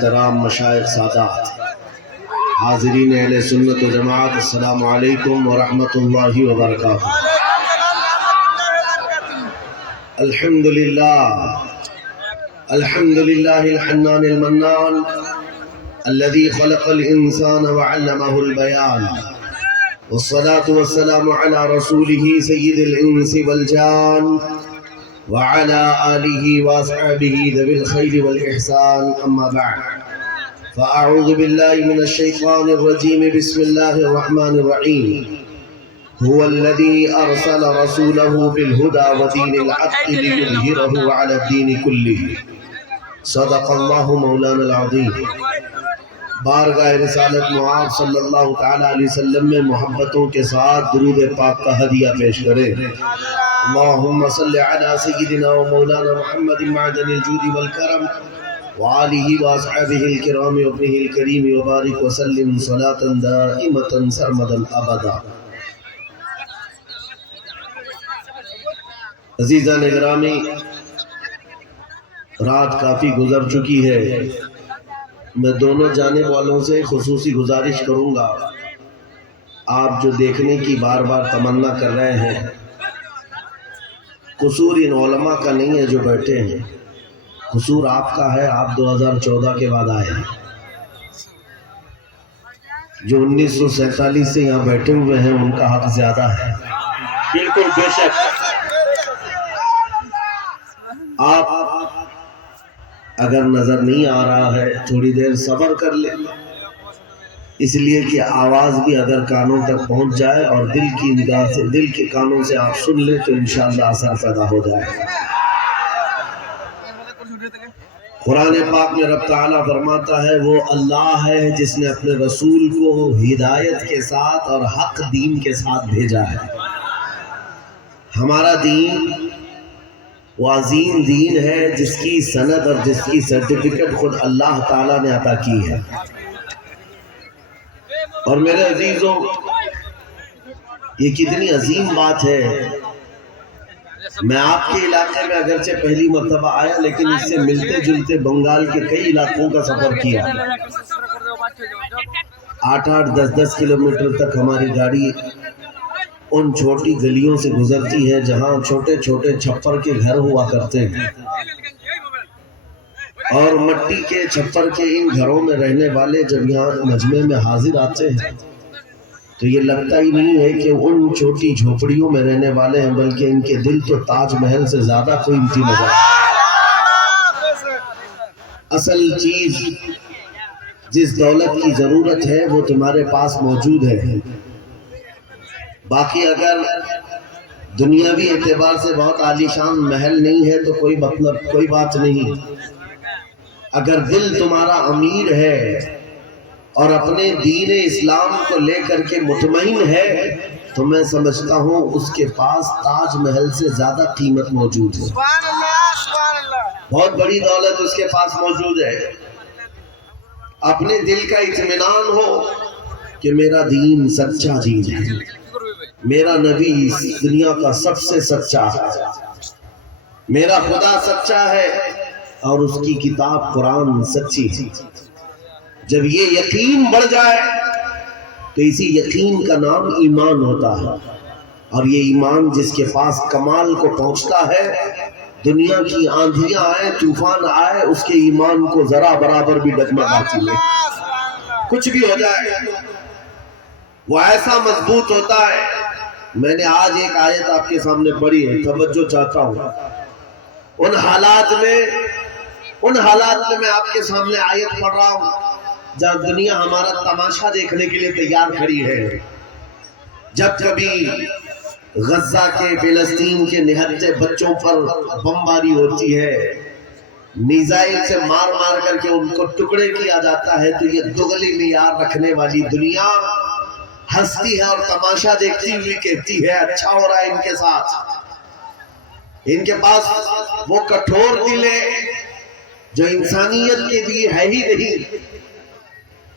کرام، مشائخ سادات، حاضرین اہل سنت و جماعت، السلام علیکم ورحمۃ اللہ وبرکاتہ۔ الحمدللہ الحنان المنان الذي خلق الإنسان وعلمه البيان، والصلاة والسلام على رسوله سيد الإنس والجان وعلى آله وأصحابه ذوي الخير والإحسان، أما بعد فأعوذ بالله من الشيطان الرجيم، بسم الله الرحمن الرحيم۔ هو الذي أرسل رسوله بالهدى ودين الحق ليظهره على الدين كله، صدق الله مولانا العظيم۔ بارگاہ رسالت معاذ صلی اللہ تعالیٰ علیہ وسلم میں محبتوں کے ساتھ درود پاک کا ہدیہ پیش کریں۔ اللہم صلی علی سیدنا و مولانا محمد معدن الجود والکرم وآلہ واصحابہ الکرام وابنہ الکریم وبارک وسلم صلاة دائمة سرمدا ابدا۔ عزیزان گرامی، رات کافی گزر چکی ہے۔ میں دونوں جانب والوں سے خصوصی گزارش کروں گا، آپ جو دیکھنے کی بار بار تمنا کر رہے ہیں، قصور ان علماء کا نہیں ہے جو بیٹھے ہیں، قصور آپ کا ہے۔ آپ 2014 کے بعد آئے ہیں، جو 1947 سے یہاں بیٹھے ہوئے ہیں ان کا حق زیادہ ہے۔ بالکل بے شک۔ آپ اگر نظر نہیں آ رہا ہے تھوڑی دیر صبر کر لیں، اس لیے کہ آواز بھی اگر کانوں تک پہنچ جائے اور دل کی نگاہ سے، دل کے کانوں سے آپ سن لیں تو انشاءاللہ اثر پیدا ہو جائے گا۔ قرآن پاک میں رب تعالیٰ فرماتا ہے وہ اللہ ہے جس نے اپنے رسول کو ہدایت کے ساتھ اور حق دین کے ساتھ بھیجا ہے۔ ہمارا دین وہ عظیم دین ہے جس کی سند اور جس کی سرٹیفکیٹ خود اللہ تعالیٰ نے عطا کی ہے۔ اور میرے عزیزوں، یہ کتنی عظیم بات ہے۔ میں آپ کے علاقے میں اگرچہ پہلی مرتبہ آیا، لیکن اس سے ملتے جلتے بنگال کے کئی علاقوں کا سفر کیا۔ 8-8 10-10 کلومیٹر تک ہماری گاڑی ان چھوٹی گلیوں سے گزرتی ہے جہاں چھوٹے چھوٹے چھپر کے گھر ہوا کرتے ہیں، اور مٹی کے چھپر کے ان گھروں میں رہنے والے جب یہاں مجمع میں حاضر آتے ہیں تو یہ لگتا ہی نہیں ہے کہ ان چھوٹی جھوپڑیوں میں رہنے والے ہیں، بلکہ ان کے دل تو تاج محل سے زیادہ قیمتی نظر آتے ہیں۔ اصل چیز جس دولت کی ضرورت ہے وہ تمہارے پاس موجود ہے۔ باقی اگر دنیاوی اعتبار سے بہت عالیشان محل نہیں ہے تو کوئی بات نہیں، اگر دل تمہارا امیر ہے اور اپنے دین اسلام کو لے کر کے مطمئن ہے تو میں سمجھتا ہوں اس کے پاس تاج محل سے زیادہ قیمت موجود ہے۔ بہت بڑی دولت اس کے پاس موجود ہے۔ اپنے دل کا اطمینان ہو کہ میرا دین سچا دین ہے، میرا نبی دنیا کا سب سے سچا ہے، میرا خدا سچا ہے اور اس کی کتاب قرآن سچی ہے۔ جب یہ یقین بڑھ جائے تو اسی یقین کا نام ایمان ہوتا ہے، اور یہ ایمان جس کے پاس کمال کو پہنچتا ہے، دنیا کی آندھیاں آئے، طوفان آئے، اس کے ایمان کو ذرا برابر بھی ڈگمگاتی نہیں، کچھ بھی ہو جائے وہ ایسا مضبوط ہوتا ہے۔ میں نے آج ایک آیت آپ کے سامنے پڑھی ہے، توجہ چاہتا ہوں۔ ان حالات میں میں آپ کے سامنے آیت پڑھ رہا ہوں جہاں دنیا ہمارا تماشا دیکھنے کے لیے تیار کھڑی ہے۔ جب کبھی غزہ کے، فلسطین کے نہتے بچوں پر بمباری ہوتی ہے، میزائل سے مار مار کر کے ان کو ٹکڑے کیا جاتا ہے، تو یہ دگلی معیار رکھنے والی دنیا ہنستی ہے اور تماشا دیکھتی ہوئی کہتی ہے اچھا ہو رہا ہے ان کے ساتھ۔ ان کے پاس وہ کٹھور دل ہے جو انسانیت کے لیے ہے ہی نہیں۔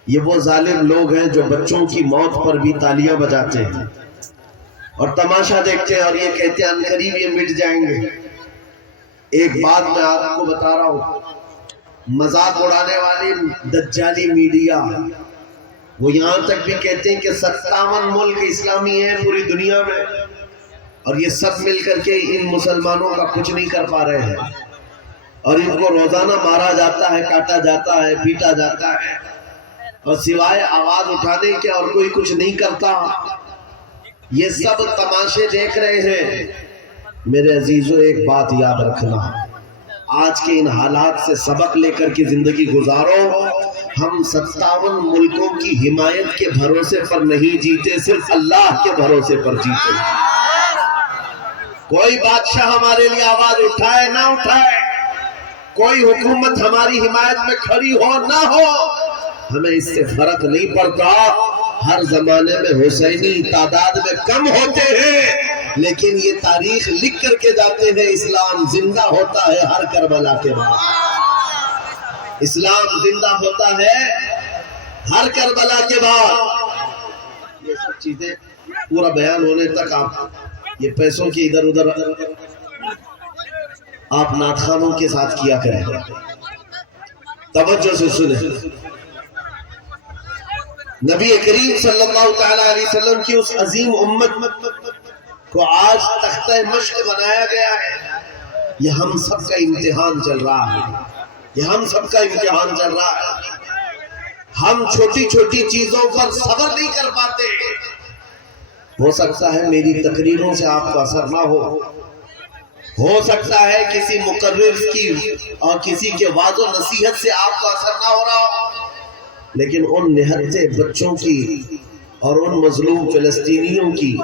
یہ وہ ظالم لوگ ہیں جو بچوں کی موت پر بھی تالیاں بجاتے ہیں اور تماشا دیکھتے ہیں اور یہ کہتے ہیں عنقریب یہ مٹ جائیں گے۔ ایک بات میں آپ کو بتا رہا ہوں، مذاق اڑانے والی دجالی میڈیا، وہ یہاں تک بھی کہتے ہیں کہ 57 ملک اسلامی ہیں پوری دنیا میں، اور یہ سب مل کر کے ان مسلمانوں کا کچھ نہیں کر پا رہے ہیں، اور ان کو روزانہ مارا جاتا ہے، کاٹا جاتا ہے، پیٹا جاتا ہے، اور سوائے آواز اٹھانے کے اور کوئی کچھ نہیں کرتا۔ یہ سب تماشے دیکھ رہے ہیں۔ میرے عزیزو، ایک بات یاد رکھنا، آج کے ان حالات سے سبق لے کر کے زندگی گزارو۔ ہم 57 ملکوں کی حمایت کے بھروسے پر نہیں جیتے، صرف اللہ کے بھروسے پر جیتے۔ کوئی بادشاہ ہمارے لیے آواز اٹھائے نہ اٹھائے، کوئی حکومت ہماری حمایت میں کھڑی ہو نہ ہو، ہمیں اس سے فرق نہیں پڑتا۔ ہر زمانے میں حسینی تعداد میں کم ہوتے ہیں، لیکن یہ تاریخ لکھ کر کے جاتے ہیں، اسلام زندہ ہوتا ہے ہر کربلا کے بعد۔ اسلام زندہ ہوتا ہے ہر کربلا کے بعد۔ یہ سب چیزیں پورا بیان ہونے تک آپ یہ پیسوں کی ادھر ادھر آپ نعت خوانوں کے ساتھ کیا کریں۔ توجہ سے سنیں، نبی کریم صلی اللہ تعالیٰ علیہ وسلم کی اس عظیم امت کو آج تختہ مشق بنایا گیا ہے۔ یہ ہم سب کا امتحان چل رہا ہے، یہ ہم سب کا امتحان چل رہا ہے۔ ہم چھوٹی چھوٹی چیزوں پر صبر نہیں کر پاتے۔ ہو سکتا ہے میری تقریروں سے آپ کو اثر نہ ہو سکتا ہے کسی مقرر کی اور کسی کے وعظ و نصیحت سے آپ کو اثر نہ ہو رہا ہو، لیکن ان نہتے بچوں کی اور ان مظلوم فلسطینیوں کی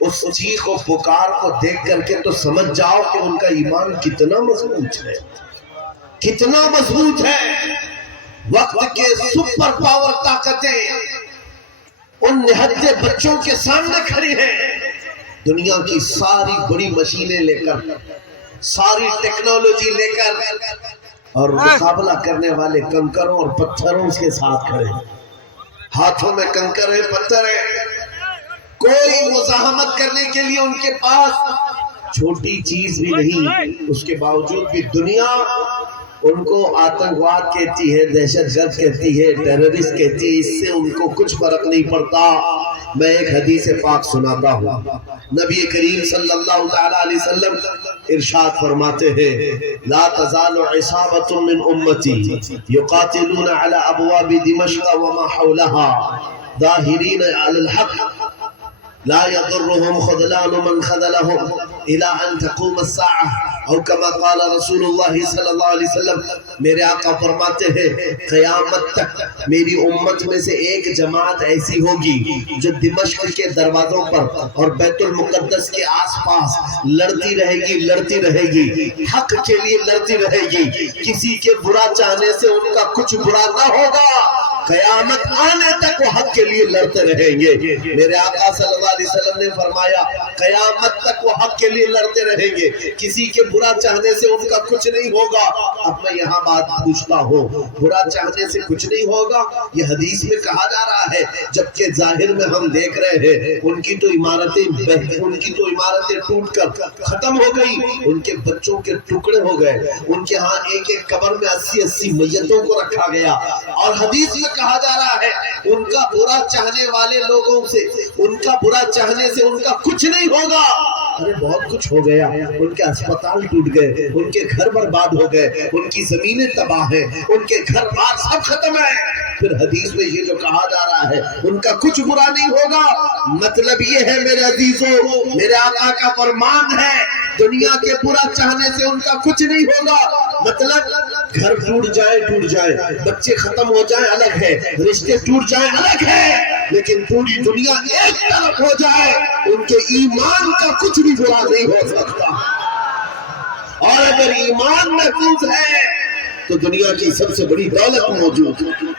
اس چیخ و پکار کو دیکھ کر کے تو سمجھ جاؤ کہ ان کا ایمان کتنا مضبوط ہے، کتنا مضبوط ہے۔ وقت کے سپر پاور طاقتیں ان نہتے بچوں کے سامنے کھڑی ہیں۔ دنیا کی ساری بڑی مشینیں لے کر، ساری ٹیکنالوجی لے کر، اور مقابلہ کرنے والے کنکروں اور پتھروں کے ساتھ کھڑے ہیں۔ ہاتھوں میں کنکر ہے، پتھر ہے، کوئی مزاحمت کرنے کے لیے ان کے پاس چھوٹی چیز بھی نہیں۔ اس کے باوجود بھی دنیا ان کو آتنکواد کہتی ہے، دہشت گرد کہتی ہے، ٹیررسٹ کہتی ہے، اس سے ان کو کچھ فرق نہیں پڑتا۔ میں ایک حدیث پاک سناتا ہوں، نبی کریم صلی اللہ تعالیٰ علیہ وسلم ارشاد فرماتے ہیں، لا تزال عصابۃ من امتی یقاتلون علی ابواب دمشق وما حولها ظاہرین علی الحق لا يضرهم خذلان من خذلهم الى ان تقوم الساعة، اور کما قال رسول اللہ صلی اللہ علیہ وسلم، میرے آقا فرماتے ہیں قیامت تک میری امت میں سے ایک جماعت ایسی ہوگی جو دمشق کے دروازوں پر اور بیت المقدس کے آس پاس لڑتی رہے گی، حق کے لیے لڑتی رہے گی، کسی کے برا چاہنے سے ان کا کچھ برا نہ ہوگا، قیامت آنے تک وہ حق کے لیے لڑتے رہیں گے۔ میرے آقا صلی اللہ علیہ وسلم نے فرمایا قیامت تک وہ حق کے لیے لڑتے رہیں گے، کسی کے برا چاہنے سے ان کا کچھ نہیں ہوگا۔ اب میں یہاں بات پوچھتا ہوں، برا چاہنے سے کچھ نہیں ہوگا یہ حدیث میں کہا جا رہا ہے، جبکہ ظاہر میں ہم دیکھ رہے ہیں ان کی تو عمارتیں ٹوٹ کر ختم ہو گئی، ان کے بچوں کے ٹکڑے ہو گئے، ان کے ہاں ایک ایک قبر میں 80 میتوں کو رکھا گیا، اور حدیث میں کہا جا رہا ہے ان کا برا چاہنے والے لوگوں سے، ان کا برا چاہنے سے ان کا کچھ نہیں ہوگا۔ ارے بہت کچھ ہو گیا، ان کے اسپتال ٹوٹ گئے، ان کے گھر برباد ہو گئے، ان کی زمینیں تباہ ہیں، ان کے گھر بار سب ختم ہے، پھر حدیث میں یہ جو کہا جا رہا ہے ان کا کچھ برا نہیں ہوگا۔ مطلب یہ ہے میرے عزیزوں، میرے آقا کا فرمان ہے دنیا کے برا چاہنے سے ان کا کچھ نہیں ہوگا۔ مطلب گھر ٹوٹ جائے، بچے ختم ہو جائیں الگ ہے، رشتے ٹوٹ جائیں الگ ہے، لیکن پوری دنیا ایک طرف ہو جائے ان کے ایمان کا کچھ بھی برا نہیں ہو سکتا۔ اور اگر ایمان محفوظ ہے تو دنیا کی سب سے بڑی دولت موجود ہے۔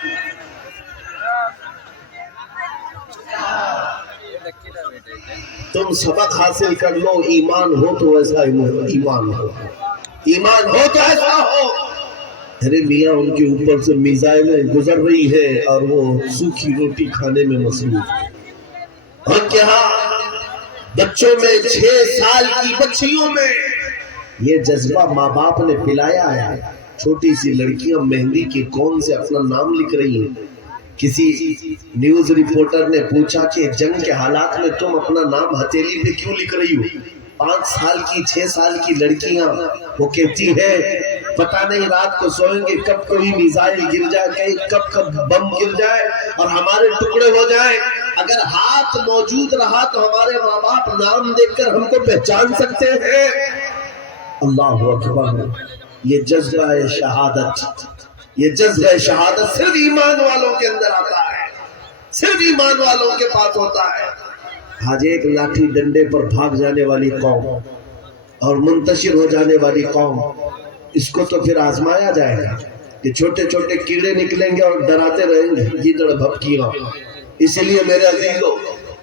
تم سبق حاصل کر لو، ایمان ہو تو ایسا ایمان ہو، ایمان ہو تو ایسا ہو۔ ارے میاں ان کے اوپر سے میزائلیں گزر رہی ہے اور وہ سوکھی روٹی کھانے میں مصروف ہے۔ ان کے ہاں بچوں میں 6 سال کی بچیوں میں یہ جذبہ ماں باپ نے پلایا ہے، چھوٹی سی لڑکیاں مہندی کے کون سے اپنا نام لکھ رہی ہیں. کسی نیوز رپورٹر نے پوچھا کہ جنگ کے حالات میں تم اپنا نام ہتھیلی پہ کیوں لکھ رہی ہو؟ 5 سال کی 6 سال کی لڑکیاں وہ کہتی ہے پتہ نہیں رات کو سوئیں گے کب کوئی میزائل گر جائے, کہیں کب بم گر جائے اور ہمارے ٹکڑے ہو جائیں. اگر ہاتھ موجود رہا تو ہمارے ماں باپ نام دیکھ کر ہم کو پہچان سکتے ہیں. اللہ اکبر. یہ جذبہ شہادت, یہ جذبہ شہادت صرف ایمان والوں کے اندر آتا ہے, صرف ایمان والوں کے پاس ہوتا ہے. آج ایک لاٹھی ڈنڈے پر بھاگ جانے والی قوم اور منتشر ہو جانے والی قوم, اس کو تو پھر آزمایا جائے گا کہ چھوٹے چھوٹے کیڑے نکلیں گے اور ڈراتے رہیں گے گیدڑ بھپکیاں. اس لیے میرے عزیزو,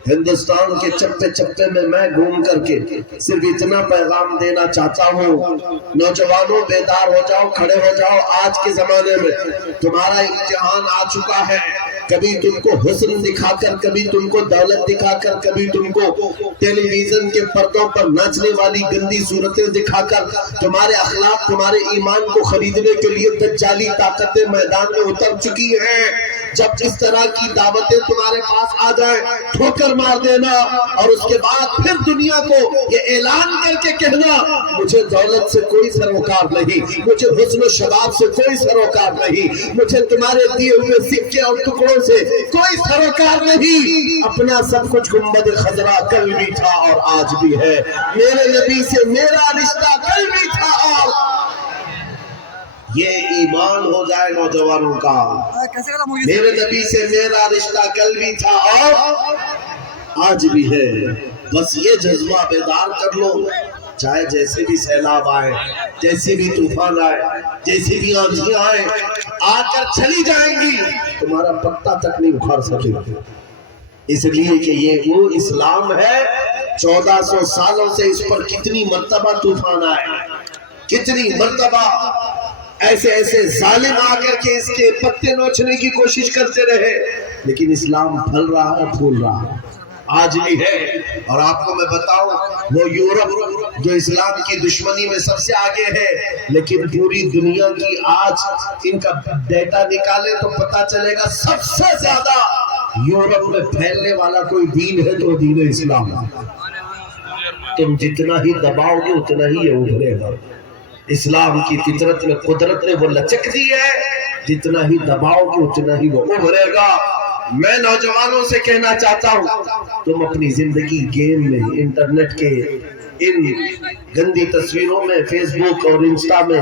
ہندوستان کے چپے چپے میں گھوم کر کے صرف اتنا پیغام دینا چاہتا ہوں, نوجوانوں بیدار ہو جاؤ, کھڑے ہو جاؤ. آج کے زمانے میں تمہارا امتحان آ چکا ہے. کبھی تم کو حسن دکھا کر, کبھی تم کو دولت دکھا کر, کبھی تم کو ٹیلی ویژن کے پردوں پر ناچنے والی گندی صورتیں دکھا کر تمہارے اخلاق, تمہارے ایمان کو خریدنے کے لیے دجالی طاقتیں میدان میں اتر چکی ہیں. جب اس طرح کی دعوتیں تمہارے پاس آ جائیں, ٹھوکر مار دینا اور اس کے بعد پھر دنیا کو یہ اعلان کر کے کہنا مجھے دولت سے کوئی سروکار نہیں, مجھے حسن و شباب سے کوئی سروکار نہیں, مجھے تمہارے دیے ہوئے سکے اور ٹکڑوں سے کوئی سروکار نہیں. اپنا سب کچھ گنبد خضرا کل بھی تھا اور آج بھی ہے. میرے نبی سے میرا رشتہ کل بھی تھا اور یہ ایمان ہو جائے نوجوانوں کا. میرے نبی سے میرا رشتہ کل بھی تھا اور آج بھی ہے. بس یہ جذبہ بیدار کر لو, چاہے جیسے بھی سیلاب آئے, جیسے بھی طوفان آئے, جیسے بھی آندھیاں آئے, آ کر چلی جائیں گی, تمہارا پتا تک نہیں اکھاڑ سکے گا. اس لیے کہ یہ وہ اسلام ہے. 1400 سالوں سے اس پر کتنی مرتبہ طوفان آئے, کتنی مرتبہ ایسے ایسے ظالم آ کر کے اس کے پتے نوچنے کی کوشش کرتے رہے, لیکن اسلام پھل رہا ہے, پھول رہا ہے, آج بھی ہے. اور آپ کو میں بتاؤں, وہ یورپ جو اسلام کی دشمنی میں سب سے آگے ہے, لیکن پوری دنیا کی آج ان کا ڈیٹا نکالے تو پتا چلے گا سب سے زیادہ یورپ میں پھیلنے والا کوئی دین ہے تو دین اسلام. تم جتنا ہی دباؤ گے اتنا ہی یہ ابھرے گا. اسلام کی فطرت میں قدرت نے وہ لچک دی ہے, جتنا ہی دباؤ گے اتنا ہی وہ ابھرے گا. میں نوجوانوں سے کہنا چاہتا ہوں, تم اپنی زندگی گیم میں, انٹرنیٹ کے ان گندی تصویروں میں, فیس بک اور انسٹا میں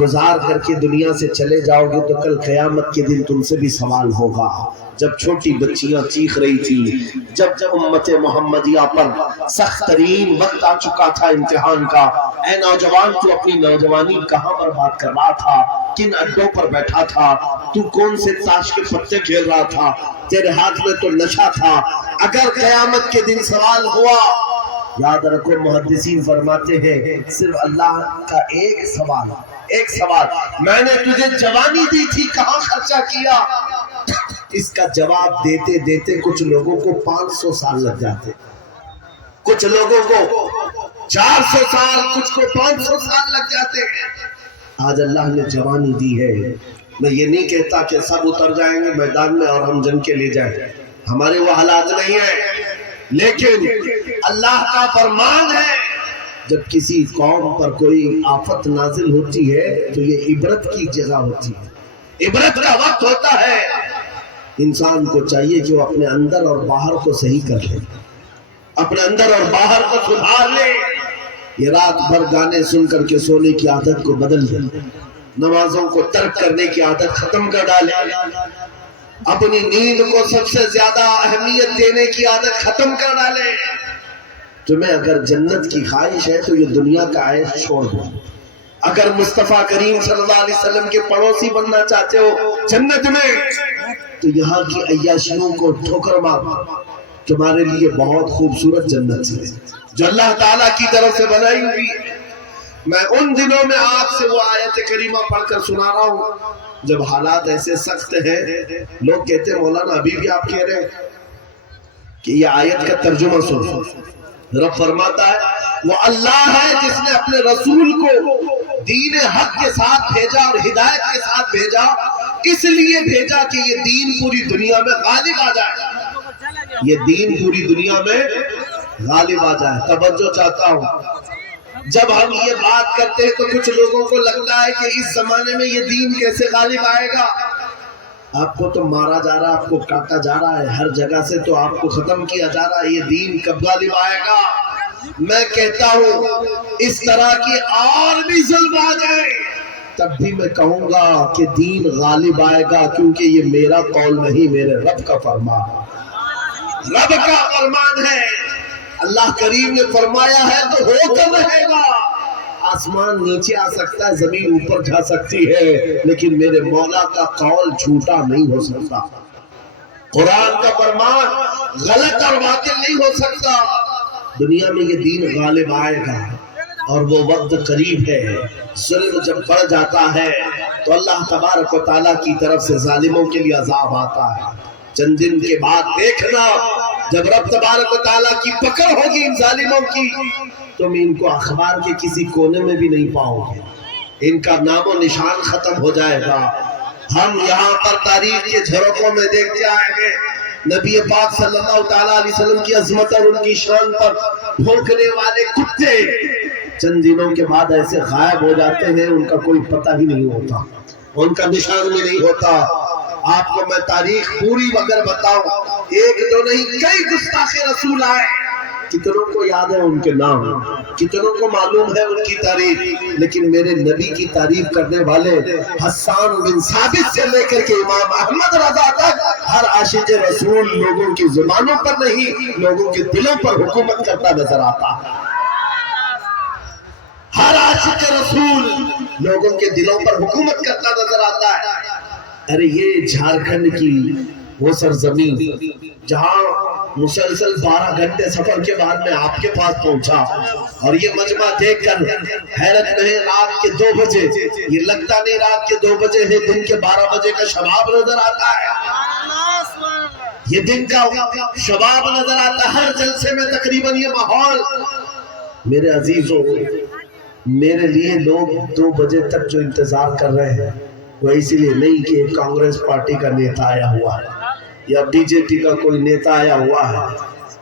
گزار کر کے دنیا سے چلے جاؤ گے تو کل قیامت کے دن تم سے بھی سوال ہوگا. جب چھوٹی بچیاں چیخ رہی تھی, جب امت محمدیہ پر سخت ترین وقت آ چکا تھا امتحان کا, اے نوجوان تو اپنی نوجوانی کہاں برباد کر رہا تھا, کن اڈوں پر بیٹھا تھا, تو کون سے تاش کے پتے کھیل رہا تھا, تیرے ہاتھ میں تو نشہ تھا. اگر قیامت کے دن سوال ہوا, یاد رکھو محدثین فرماتے ہیں صرف اللہ کا ایک سوال, ایک سوال, میں نے تجھے جوانی دی تھی کہاں خرچہ کیا. اس کا جواب دیتے دیتے کچھ لوگوں کو 500 سال لگ جاتے, کچھ لوگوں کو 400 سال, کچھ کو 500 سال لگ جاتے ہیں. آج اللہ نے جوانی دی ہے. میں یہ نہیں کہتا کہ سب اتر جائیں گے میدان میں اور ہم جنگ کے لے جائیں, ہمارے وہ حالات نہیں ہیں, لیکن اللہ کا فرمان ہے جب کسی قوم پر کوئی آفت نازل ہوتی ہے تو یہ عبرت کی جگہ ہوتی ہے, عبرت کا وقت ہوتا ہے. انسان کو چاہیے کہ وہ اپنے اندر اور باہر کو صحیح کر لے, اپنے اندر اور باہر کو سدھار لے. یہ رات بھر گانے سن کر کے سونے کی عادت کو بدل دے, نمازوں کو ترک کرنے کی عادت ختم کر ڈالے, اپنی نیند کو سب سے زیادہ اہمیت دینے کی عادت ختم کر ڈالے. تمہیں اگر جنت کی خواہش ہے تو یہ دنیا کا عیش چھوڑ دو. اگر مصطفیٰ کریم صلی اللہ علیہ وسلم کے پڑوسی بننا چاہتے ہو جنت میں, تو یہاں کی عیاشیوں کو ٹھوکر مار. تمہارے لیے بہت خوبصورت جنت ہے جو اللہ تعالیٰ کی طرف سے بنائی ہوئی ہے. میں ان دنوں میں آپ سے وہ آیت کریمہ پڑھ کر سنا رہا ہوں جب حالات ایسے سخت ہیں, لوگ کہتے ہیں مولانا ابھی بھی آپ کہہ رہے ہیں کہ یہ آیت کا ترجمہ سنو. رب فرماتا ہے وہ اللہ ہے جس نے اپنے رسول کو دین حق کے ساتھ بھیجا اور ہدایت کے ساتھ بھیجا، اس لیے بھیجا کہ یہ دین پوری دنیا میں غالب آ جائے، یہ دین پوری دنیا میں غالب آ جائے۔ توجہ چاہتا ہوں، جب ہم یہ بات کرتے ہیں تو کچھ لوگوں کو لگتا ہے کہ اس زمانے میں یہ دین کیسے غالب آئے گا؟ آپ کو تو مارا جا رہا ہے، آپ کو کاٹا جا رہا ہے، ہر جگہ سے تو آپ کو ختم کیا جا رہا ہے، یہ دین کب غالب آئے گا؟ میں کہتا ہوں اس طرح کی اور بھی ظلم آ جائے تب بھی میں کہوں گا کہ دین غالب آئے گا، کیونکہ یہ میرا قول نہیں، میرے رب کا فرمان، رب کا فرمان ہے۔ اللہ کریم نے فرمایا ہے تو ہو کر رہے گا۔ آسمان نیچے آ سکتا ہے، زمین اوپر جا سکتی ہے، لیکن میرے مولا کا قول جھوٹا نہیں ہو سکتا، قرآن کا فرمان غلط اور باطل نہیں ہو سکتا۔ دنیا میں یہ دین غالب آئے گا اور وہ وقت قریب ہے۔ ظلم جب بڑھ جاتا ہے تو اللہ تبارک و تعالیٰ کی طرف سے ظالموں کے لیے عذاب آتا ہے۔ چند دن کے بعد دیکھنا، جب رب تبارک و تعالیٰ کی پکڑ ہوگی ان ظالموں کی، تم ان کو اخبار کے کسی کونے میں بھی نہیں پاؤ گے، ان کا نام و نشان ختم ہو جائے گا۔ ہم یہاں پر تاریخ کے جھروکوں میں دیکھتے آئے گے، نبی پاک صلی اللہ تعالیٰ علیہ وسلم کی عظمت اور ان کی شان پر بھونکنے والے کتے چند دنوں کے بعد ایسے غائب ہو جاتے ہیں، ان کا کوئی پتہ ہی نہیں ہوتا، ان کا نشان بھی نہیں ہوتا۔ آپ کو میں تاریخ پوری اگر بتاؤں، ایک دو نہیں کئی گستاخ رسول آئے، کتنوں کو یاد ہے ان کے نام، کتنوں کو معلوم ہے ان کی تعریف، لیکن میرے نبی کی تعریف کرنے والے حسان بن ثابت سے لے کر کے امام احمد رضا تک ہر عاشق رسول لوگوں کی زبانوں پر نہیں، لوگوں کے دلوں پر حکومت کرتا نظر آتا ہے۔ ہر عاشق رسول لوگوں کے دلوں پر حکومت کرتا نظر آتا ہے۔ ارے یہ جھارکھنڈ کی وہ سرزمین جہاں مسلسل 12 گھنٹے سفر کے بعد میں آپ کے پاس پہنچا، اور یہ مجمع دیکھ کر حیرت میں ہے، رات کے 2 بجے، یہ لگتا نہیں رات کے 2 بجے ہے، دن کے 12 بجے کا شباب نظر آتا ہے، یہ دن کا شباب نظر آتا ہے۔ ہر جلسے میں تقریباً یہ ماحول۔ میرے عزیزوں، میرے لیے لوگ 2 بجے تک جو انتظار کر رہے ہیں وہ اسی لیے نہیں کہ کانگریس پارٹی کا نیتا آیا ہوا ہے یا بی جے پی کا کوئی نیتا آیا ہوا ہے،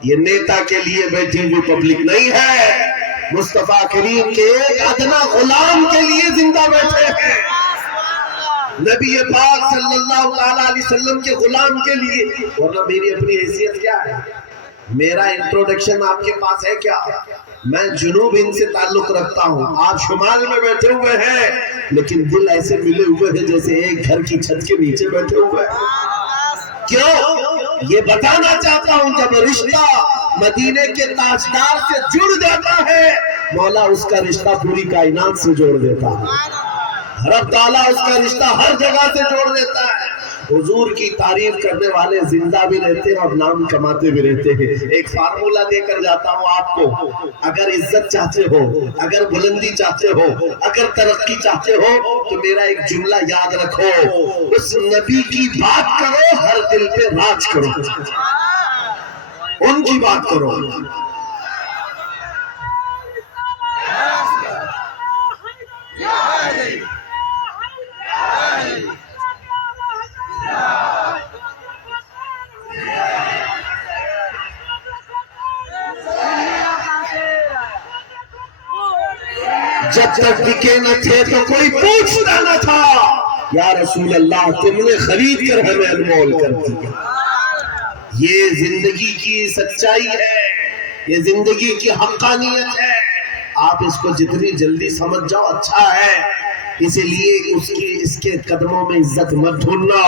یہ نیتا کے لیے بیٹھی ہوئی پبلک نہیں ہے، مصطفیٰ کریم کے ایک ادنا غلام کے لیے زندہ بیٹھے ہیں، نبی پاک صلی اللہ علیہ وسلم کے غلام کے لیے۔ ورنہ میری اپنی حیثیت کیا ہے؟ میرا انٹروڈکشن آپ کے پاس ہے کیا؟ میں جنوب ہند سے تعلق رکھتا ہوں، آپ شمال میں بیٹھے ہوئے ہیں، لیکن دل ایسے ملے ہوئے ہیں جیسے ایک گھر کی چھت کے نیچے بیٹھے ہوئے ہیں۔ کیوں؟ یہ بتانا چاہتا ہوں، جب رشتہ مدینے کے تاجدار سے جڑ جاتا ہے، مولا اس کا رشتہ پوری کائنات سے جوڑ دیتا ہے، رب تعالیٰ اس کا رشتہ ہر جگہ سے جوڑ دیتا ہے۔ حضور کی تعریف کرنے والے زندہ بھی رہتے ہیں اور نام کماتے بھی رہتے ہیں۔ ایک فارمولہ دے کر جاتا ہوں آپ کو، اگر عزت چاہتے ہو، اگر بلندی چاہتے ہو، اگر ترقی چاہتے ہو تو میرا ایک جملہ یاد رکھو، اس نبی کی بات کرو، ہر دل پہ راج کرو، ان کی بات کرو۔ جب تک بکے نہ تھے تو کوئی پوچھتا نہ تھا، یا رسول اللہ تم نے خرید کر ہمیں انمول کر دیا۔ یہ زندگی کی سچائی ہے، یہ زندگی کی حقانیت ہے، آپ اس کو جتنی جلدی سمجھ جاؤ اچھا ہے۔ اسی لیے اس کے قدموں میں عزت مت ڈھونڈنا۔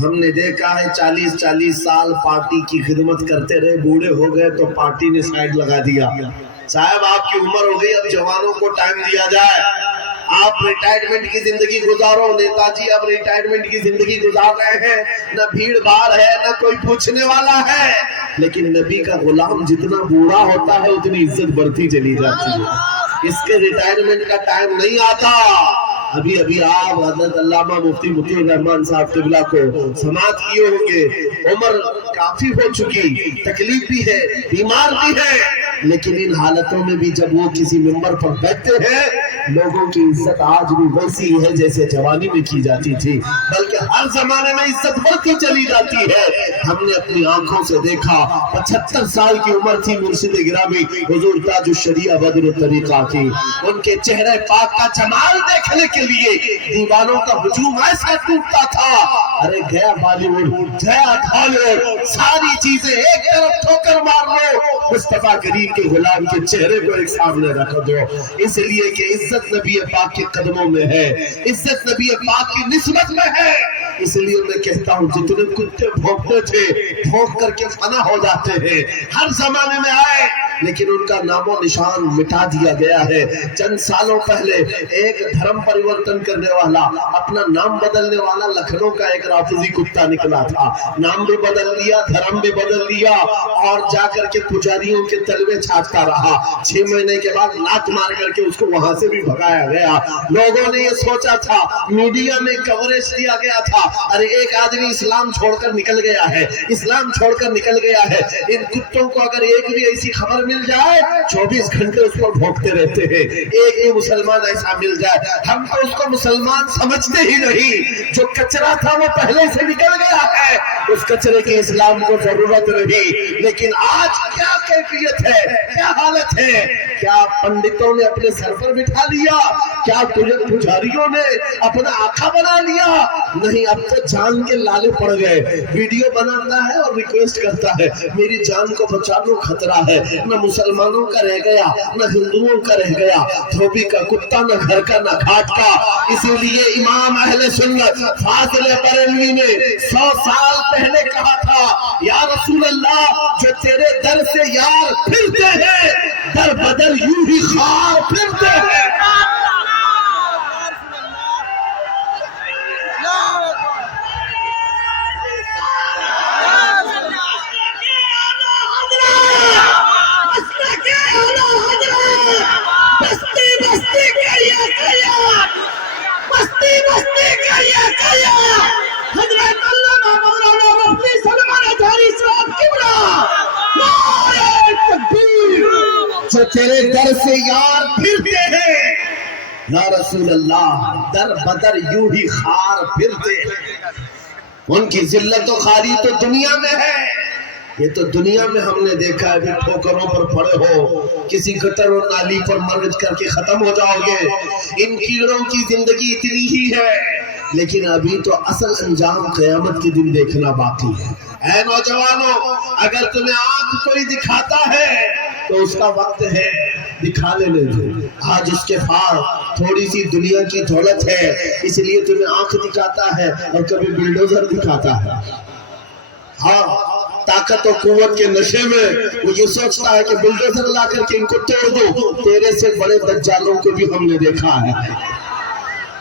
ہم نے دیکھا ہے 40 سال پارٹی کی خدمت کرتے رہے، بوڑھے ہو گئے تو پارٹی نے سائیڈ لگا دیا۔ صاحب آپ کی عمر ہو گئی، اب جوانوں کو ٹائم دیا جائے، آپ ریٹائرمنٹ کی زندگی گزارو۔ نیتا جی اب ریٹائرمنٹ کی زندگی گزار رہے ہیں، نہ بھیڑ بھاڑ ہے، نہ کوئی پوچھنے والا ہے، لیکن نبی کا غلام جتنا بوڑھا ہوتا ہے اتنی عزت بڑھتی چلی جاتی ہے۔ اس کے ریٹائرمنٹ کا ٹائم نہیں آتا۔ ابھی آپ حضرت علامہ مفتی مطیع الرحمان صاحب قبلہ کو سماعت کیے ہوں گے، عمر کافی ہو چکی، تکلیف بھی ہے، بیمار بھی ہے، لیکن ان حالتوں میں بھی جب وہ کسی منبر پر بیٹھتے ہیں لوگوں کی عزت آج بھی ویسی ہے جیسے جوانی میں کی جاتی تھی، بلکہ ہر زمانے میں عزت بڑھتی چلی جاتی ہے۔ ہم نے اپنی آنکھوں سے دیکھا 75 سال کی عمر تھی مرشد گرامی حضور تاج الشریعہ بدر الطریقہ کی، ان کے چہرے پاک کا جمال دیکھنے کے لیے دیوانوں کا ہجوم ایسا ٹوٹتا تھا، ارے گیا بالی ووڈ، گیا ڈھالی ووڈ، ساری چیزیں ایک طرف ٹھوکر مار لو، مصطفیٰ کریم کے غلام کے چہرے کو ایک سامنے رکھ دو، اس لیے کہ عزت نبی پاک کے قدموں میں ہے، عزت نبی پاک کی نسبت میں ہے۔ اس لیے میں کہتا ہوں جتنے کتے بھونکتے تھے بھونک کر کے فنا ہو جاتے ہیں، ہر زمانے میں آئے لیکن ان کا نام و نشان مٹا دیا گیا ہے۔ چند سالوں پہلے ایک دھرم پریورتن کرنے والا، اپنا نام بدلنے والا لکھنؤ کا ایک رافضی کتا نکلا تھا، نام بھی بدل لیا، دھرم بھی بدل لیا اور جا کر کے پجاریوں کے تلوے چھاٹتا رہا۔ 6 مہینے کے بعد لات مار کر کے اس کو وہاں سے بھی بھگایا گیا۔ لوگوں نے یہ سوچا تھا، میڈیا میں کوریج دیا گیا تھا، ارے ایک آدمی اسلام چھوڑ کر نکل گیا ہے، اسلام چھوڑ کر نکل گیا ہے، ان کتوں کو اگر ایک بھی ایسی خبر مل جائے 24 گھنٹے اس پر بھونکتے رہتے ہیں، ایک بھی مسلمان ایسا مل جائے ہم تو اس کو مسلمان سمجھتے ہی نہیں، جو کچرا تھا وہ پہلے سے نکل گیا ہے، اس کچرے کی اسلام کو ضرورت نہیں۔ لیکن آج کیا کیفیت ہے، کیا حالت ہے، کیا پنڈتوں نے اپنے سر پر بٹھا لیا، کیا پجاریوں نے اپنا آقا بنا لیا؟ نہیں، اب تو جان کے لالے پڑ گئے، ویڈیو بناتا ہے اور ریکویسٹ کرتا ہے میری جان کو بچا لو، خطرہ ہے، نہ مسلمانوں کا رہ گیا نہ ہندوؤں کا رہ گیا، دھوبی کا کتا نہ گھر کا نہ گھاٹ کا۔ اسی لیے امام اہل سنت فاضل بریلوی نے 100 سال پہلے کہا تھا یا رسول اللہ جو تیرے در سے یار پھرتے ہیں در بدر یوں ہی خار پھرتے ہیں۔ جو تیرے در سے یار پھرتے ہیں یا رسول اللہ در بدر یوں ہی خار پھرتے ہیں۔ ان کی ذلت و خاری تو دنیا میں ہے، یہ تو دنیا میں ہم نے دیکھا ہے، ٹھوکروں پر پڑے ہو، کسی گٹر اور نالی پر مر کر کے ختم ہو جاؤ گے، ان کیڑوں کی زندگی اتنی ہی ہے، لیکن ابھی تو اصل انجام قیامت کے دن دیکھنا باقی ہے۔ اے نوجوانوں، اگر تمہیں آنکھ کوئی دکھاتا ہے تو اس کا وقت ہے، دکھا لینے دو۔ آج اس کے پاس تھوڑی سی دنیا کی دولت ہے، اس لیے تمہیں آنکھ دکھاتا ہے اور کبھی بلڈوزر دکھاتا ہے۔ ہاں، طاقت و قوت کے نشے میں وہ یہ سوچتا ہے کہ بلڈوزر لا کر کے ان کو توڑ دو۔ تیرے سے بڑے دجالوں کو بھی ہم نے دیکھا ہے،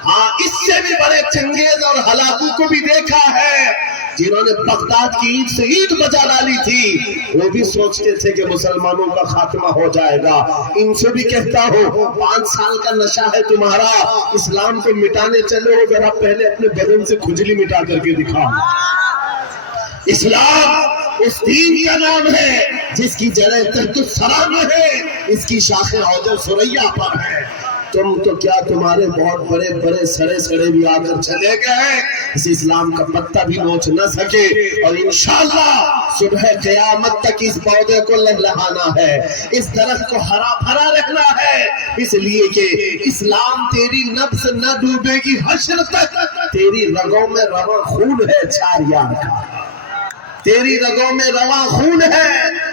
ہاں اس سے بھی بڑے چنگیز اور ہلاکو کو بھی دیکھا ہے، جنہوں نے بغداد کی اینٹ سے اینٹ بجا ڈالی تھی، وہ بھی سوچتے تھے کہ مسلمانوں کا خاتمہ ہو جائے گا۔ ان سے بھی کہتا ہوں 5 سال کا نشہ ہے تمہارا، اسلام کو مٹانے چلے ہو، ذرا پہلے اپنے بدن سے کھجلی مٹا کر کے دکھاؤ۔ اسلام اس دین کا نام ہے جس کی جڑیں تحت الثری میں ہے، اس کی شاخیں عود ثریا پر ہے۔ تم تو کیا تمہارے بہت بڑے بڑے سڑے سڑے بھی آ کر چلے گئے، اس اسلام کا پتہ بھی نوچ نہ سکے، اور انشاءاللہ صبح قیامت تک اس پودے کو لہلہانا ہے، اس درخت کو ہرا بھرا رکھنا ہے، اس لیے کہ اسلام تیری نفس نہ ڈوبے گی حشر تک۔ تیری رگوں میں رواں خون ہے چھاریار کا، تیری رگوں میں رواں خون ہے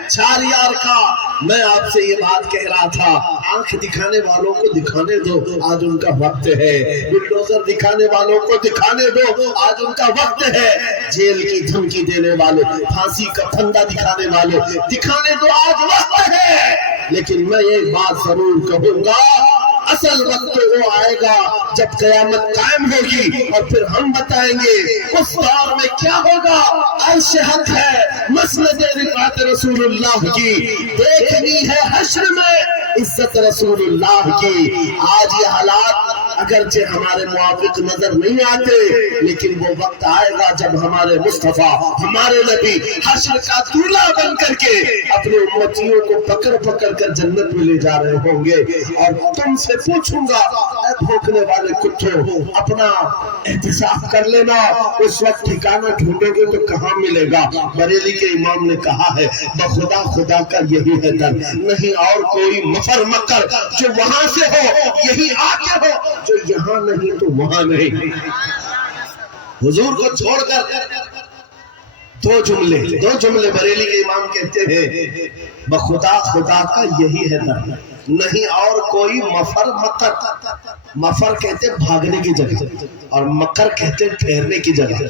چھاریار کا۔ میں آپ سے یہ بات کہہ رہا تھا، آنکھ دکھانے والوں کو دکھانے دو، آج ان کا وقت ہے، بلڈوزر دکھانے والوں کو دکھانے دو، آج ان کا وقت ہے، جیل کی دھمکی دینے والے، پھانسی کا پھندا دکھانے والے دکھانے دو، آج وقت ہے۔ لیکن میں ایک بات ضرور کہوں گا، اصل وقت وہ آئے گا جب قیامت قائم ہوگی، اور پھر ہم بتائیں گے اس دور میں کیا ہوگا۔ عرش حق ہے، مسند رفعت رسول اللہ کی، دیکھنی ہے حشر میں عزت رسول اللہ کی۔ آج یہ حالات اگرچہ ہمارے موافق نظر نہیں آتے، لیکن وہ وقت آئے گا جب ہمارے مصطفیٰ، ہمارے نبی حشر کا دولہا بن کر کے اپنے امتیوں کو پکڑ پکڑ کر جنت میں لے جا رہے ہوں گے، اور تم سے پوچھوں گا اے بھوکنے والے کتوں، اپنا احتساب کر لینا، اس وقت ٹھکانہ ڈھونڈو گے تو کہاں ملے گا؟ بریلی کے امام نے کہا ہے بخدا خدا کا یہی ہے در، نہیں اور کوئی مفر مکر جو وہاں سے ہو یہی آگے ہو، جو یہاں نہیں تو وہاں نہیں۔ حضور کو چھوڑ کر دو جملے بریلی کے امام کہتے ہیں بخدا خدا کا یہی ہے در، نہیں اور کوئی مفر مکر، مفر کہتے بھاگنے کی جگہ اور مکر کہتے ٹھہرنے کی جگہ۔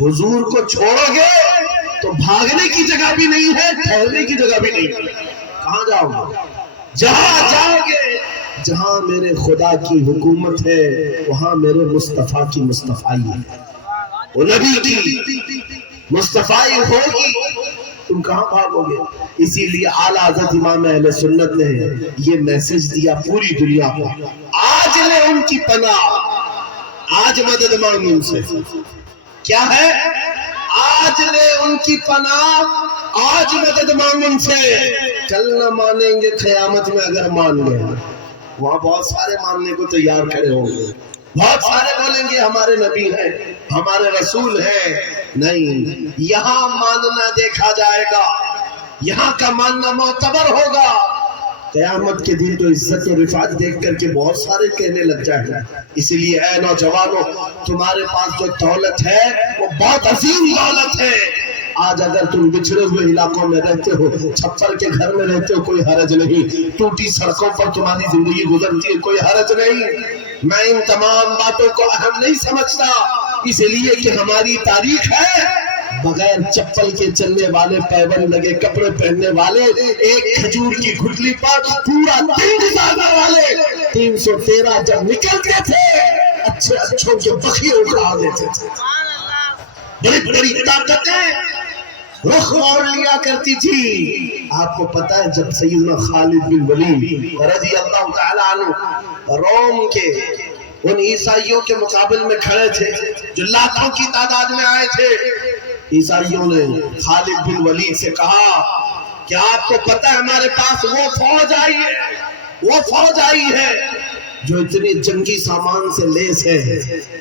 حضور کو چھوڑو گے تو بھاگنے کی جگہ بھی نہیں ہے، ٹھہرنے کی جگہ بھی نہیں ہے، کہاں جاؤ گے؟ جہاں جاؤ گے جہاں میرے خدا کی حکومت ہے وہاں میرے مصطفیٰ کی مصطفائی ہے، وہ نبی کی مصطفیٰ ہوگی، تم کہاں بھاگو گے؟ اسی لیے اعلیٰ حضرت امام اہل سنت نے یہ میسج دیا پوری دنیا کو، آج لے ان کی پناہ، آج مدد مانگ ان سے، کیا ہے؟ آج لے ان کی پناہ، آج مدد مانگ ان سے، کل نہ مانیں گے قیامت میں اگر مان گئے۔ وہاں بہت سارے ماننے کو تیار کھڑے ہوں گے، بہت سارے بولیں گے ہمارے نبی ہیں، ہمارے رسول ہیں، نہیں، یہاں ماننا دیکھا جائے گا، یہاں کا ماننا معتبر ہوگا۔ قیامت کے دن تو عزت و رفعت دیکھ کر کے بہت سارے کہنے لگ جائیں گے۔ اسی لیے اے نوجوانوں، تمہارے پاس جو دولت ہے وہ بہت عظیم دولت ہے۔ آج اگر تم بچھڑے ہوئے علاقوں میں رہتے ہو، چھپر کے گھر میں رہتے ہو، کوئی حرج نہیں، ٹوٹی سڑکوں پر تمہاری زندگی گزرتی ہے، کوئی حرج نہیں۔ میں ان تمام باتوں کو اہم نہیں سمجھتا، اس لیے کہ ہماری تاریخ ہے بغیر چپل کے چلنے والے، پیبند لگے کپڑے پہننے والے، ایک کھجور کی گھٹلی پر پورا دن گزارنے والے، 313 جب نکلتے تھے اچھے اچھوں کے بخیے اٹھا دیتے تھے، بڑی بڑی طاقتیں رخ موڑ لیا کرتی تھی۔ آپ کو پتا ہے جب سیدنا خالد بن ولید رضی اللہ تعالیٰ عنہ روم کے ان عیسائیوں کے مقابل میں کھڑے تھے جو لاکھوں کی تعداد میں آئے تھے، عیسائیوں نے خالد بن ولید سے کہا کہ آپ کو پتہ ہے ہمارے پاس وہ فوج آئی ہے جو اتنے جنگی سامان سے لیس ہے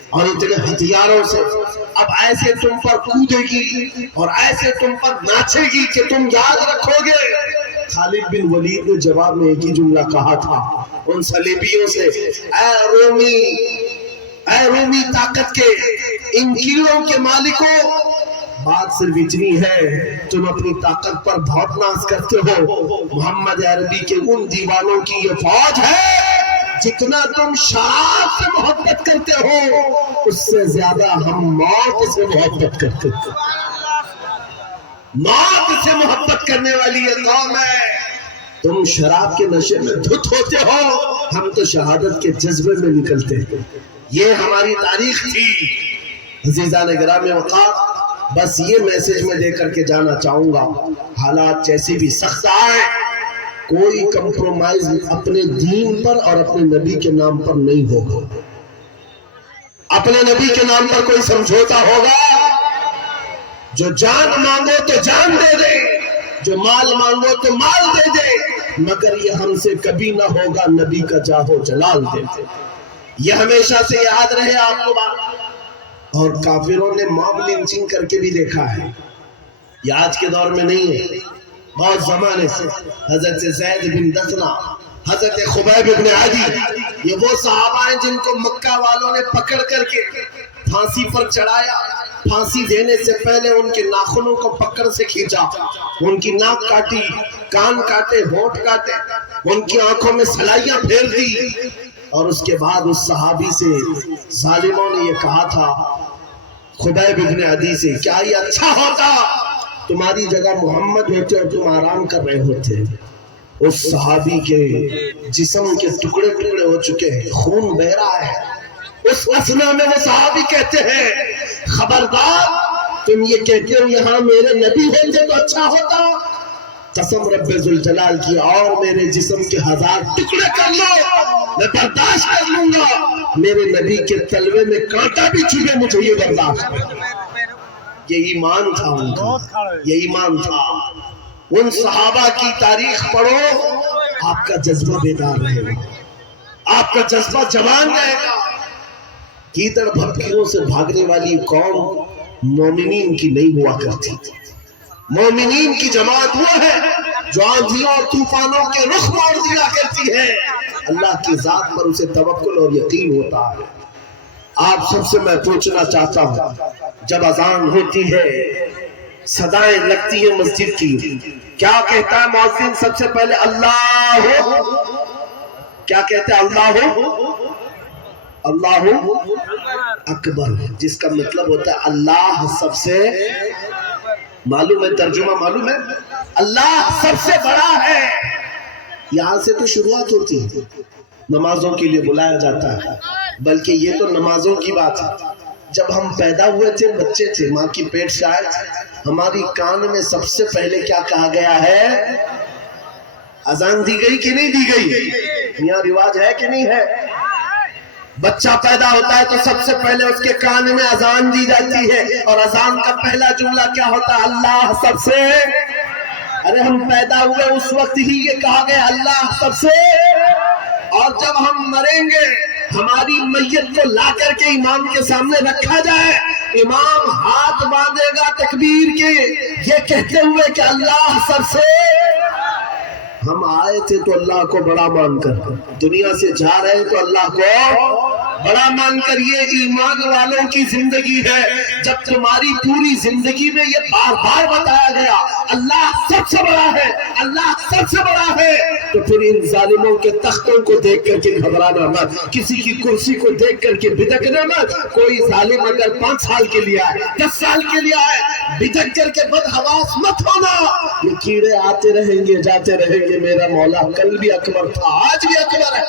اور اتنے ہتھیاروں سے، اب ایسے تم پر کودے گی اور ایسے تم پر ناچے گی کہ تم یاد رکھو گے۔ خالد بن ولید نے جواب میں ایک ہی جملہ کہا تھا ان صلیبیوں سے، اے رومی طاقت کے ان قلعوں کے مالکوں، بات صرف اتنی ہے تم اپنی طاقت پر بہت ناز کرتے ہو، محمد عربی کے ان دیوانوں کی یہ فوج ہے، جتنا تم شراب سے محبت کرتے ہو اس سے زیادہ ہم موت سے محبت کرتے ہیں۔ موت سے محبت کرنے والی یہ قوم ہے، تم شراب کے نشے میں دھت ہوتے ہو، ہم تو شہادت کے جذبے میں نکلتے ہیں۔ یہ ہماری تاریخ تھی۔ عزیزان گرامی وقار، بس یہ میسج میں دے کر کے جانا چاہوں گا، حالات جیسی بھی سخت آئے کوئی کمپرومائز اپنے دین پر اور اپنے نبی کے نام پر نہیں ہوگا۔ اپنے نبی کے نام پر کوئی سمجھوتا ہوگا، جو جان مانگو تو جان دے دے، جو مال مانگو تو مال دے دے، مگر یہ ہم سے کبھی نہ ہوگا نبی کا جاہ و جلال دے دے۔ یہ ہمیشہ سے یاد رہے آپ کو بات۔ اور کافروں نے موب لنچنگ کر کے بھی دیکھا ہے، یہ آج کے دور میں نہیں ہے، بہت زمانے سے۔ حضرت زید بن دثنہ، حضرت خبیب بن عدی، یہ وہ صحابہ ہیں جن کو مکہ والوں نے پکڑ کر کے پھانسی پر چڑھایا، پھانسی دینے سے پہلے ان کے ناخنوں کو پکڑ سے کھینچا، ان کی ناک کاٹی، کان کاٹے، ہونٹ کاٹے، ان کی آنکھوں میں سلائیاں پھیر دی، اور اس کے بعد اس صحابی سے ظالموں نے یہ کہا تھا خبیب بن عدی سے، کیا یہ اچھا ہوتا تمہاری جگہ محمد ہوتے اور تم آرام کر رہے ہوتے۔ اس صحابی کے جسم کے ٹکڑے ٹکڑے ہو چکے ہیں، خون بہ رہا ہے۔ اس اسنا میں وہ صحابی کہتے ہیں خبردار تم یہ کہتے ہو یہاں میرے نبی ہوتے تو اچھا ہوتا، قسم رب ذوالجلال کی، اور میرے جسم کے 1000 ٹکڑے کر لو میں برداشت کر لوں گا، میرے نبی کے تلوے میں کانٹا بھی چبھے مجھے یہ برداشت ہے۔ یہ ایمان تھا ان کا، یہ ایمان تھا۔ ان صحابہ کی تاریخ پڑھو، آپ کا جذبہ بیدار رہے گا، آپ کا جذبہ جوان رہے گا۔ کیدڑ بھٹکیوں سے بھاگنے والی قوم مومنین کی نہیں ہوا کرتی تھی۔ مومنین کی جماعت وہ ہے جو آندھیوں اور طوفانوں کے رخ موڑ دیا کرتی ہے، اللہ کی ذات پر اسے توکل اور یقین ہوتا ہے۔ آپ سب سے میں پوچھنا چاہتا ہوں، جب اذان ہوتی ہے، صدائیں لگتی ہیں مسجد کی، کیا کہتا ہے مؤذن سب سے پہلے؟ اللہ، کیا کہتا ہے؟ اللہ اکبر، جس کا مطلب ہوتا ہے اللہ سب سے، معلوم ہے ترجمہ؟ معلوم ہے اللہ سب سے بڑا ہے۔ یہاں سے تو شروعات ہوتی ہے، نمازوں کے لیے بلایا جاتا ہے، بلکہ یہ تو نمازوں کی بات ہے۔ جب ہم پیدا ہوئے تھے، بچے تھے، ماں کی پیٹ سے آئے، ہماری کان میں سب سے پہلے کیا کہا گیا ہے؟ اذان دی گئی کہ نہیں دی گئی؟ یہاں رواج ہے کہ نہیں ہے؟ بچہ پیدا ہوتا ہے تو سب سے پہلے اس کے کان میں اذان دی جاتی ہے، اور اذان کا پہلا جملہ کیا ہوتا ہے؟ اللہ سب سے۔ ارے ہم پیدا ہوئے اس وقت ہی یہ کہا گیا اللہ سب سے، اور جب ہم مریں گے ہماری میت کو لا کر کے امام کے سامنے رکھا جائے، امام ہاتھ باندھے گا تکبیر کے، یہ کہتے ہوئے کہ اللہ سب سے۔ ہم آئے تھے تو اللہ کو بڑا مان کر، دنیا سے جا رہے ہیں تو اللہ کو بڑا مان کر۔ یہ ایمان والوں کی زندگی ہے۔ جب تمہاری پوری زندگی میں یہ بار بار بتایا گیا اللہ سب سے بڑا ہے، اللہ سب سے بڑا ہے، تو پھر ان ظالموں کے تختوں کو دیکھ کر کے گھبرانا مت، کسی کی کرسی کو دیکھ کر کے بدکنا مت۔ کوئی ظالم اگر 5 سال کے لیے آئے، 10 سال کے لیے آئے، بدک کر کے بدحواس مت ہونا۔ یہ کیڑے آتے رہیں گے جاتے رہیں گے، میرا مولا کل بھی اکبر تھا، آج بھی اکبر ہے،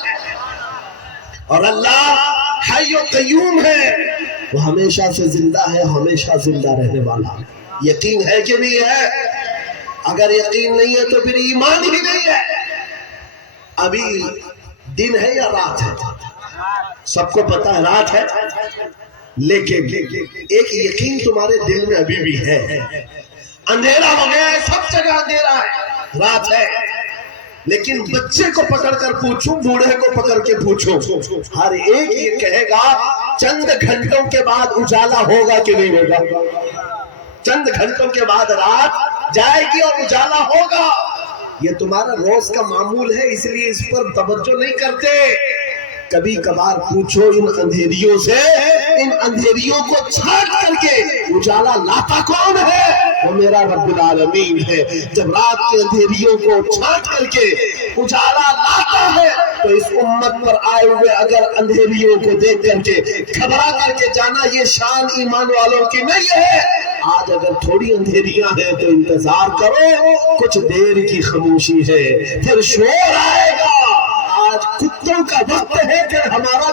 اور اللہ حی و قیوم ہے، وہ ہمیشہ سے زندہ ہے، ہمیشہ زندہ رہنے والا۔ یقین ہے کہ نہیں ہے؟ اگر یقین نہیں ہے تو پھر ایمان ہی نہیں ہے۔ ابھی دن ہے یا رات ہے؟ سب کو پتا ہے رات ہے، لیکن ایک یقین تمہارے دل میں ابھی بھی ہے، اندھیرا ہو گیا ہے، سب جگہ اندھیرا ہے، رات ہے، لیکن بچے کو پکڑ کر پوچھو، بوڑھے کو پکڑ کے پوچھو، ہر ایک یہ کہے گا چند گھنٹوں کے بعد اجالا ہوگا کہ نہیں ہوگا؟ چند گھنٹوں کے بعد رات جائے گی اور اجالا ہوگا۔ یہ تمہارا روز کا معمول ہے، اس لیے اس پر توجہ نہیں کرتے۔ کبھی کبھار پوچھو ان اندھیریوں سے، ان اندھیریوں کو چھانٹ کر کے اجالا لاتا کون ہے؟ وہ میرا رب العالمین ہے۔ جب رات کے اندھیریوں کو چھانٹ کر کے اجالا لاتا ہے تو اس امت پر آئے ہوئے اگر اندھیریوں کو دیکھ کر کے گھبرا کر کے جانا، یہ شان ایمان والوں کی نہیں ہے۔ آج اگر تھوڑی اندھیریاں ہیں تو انتظار کرو، کچھ دیر کی خاموشی ہے، پھر شور آئے گا۔ آج کتوں کا وقت ہے کہ ہمارا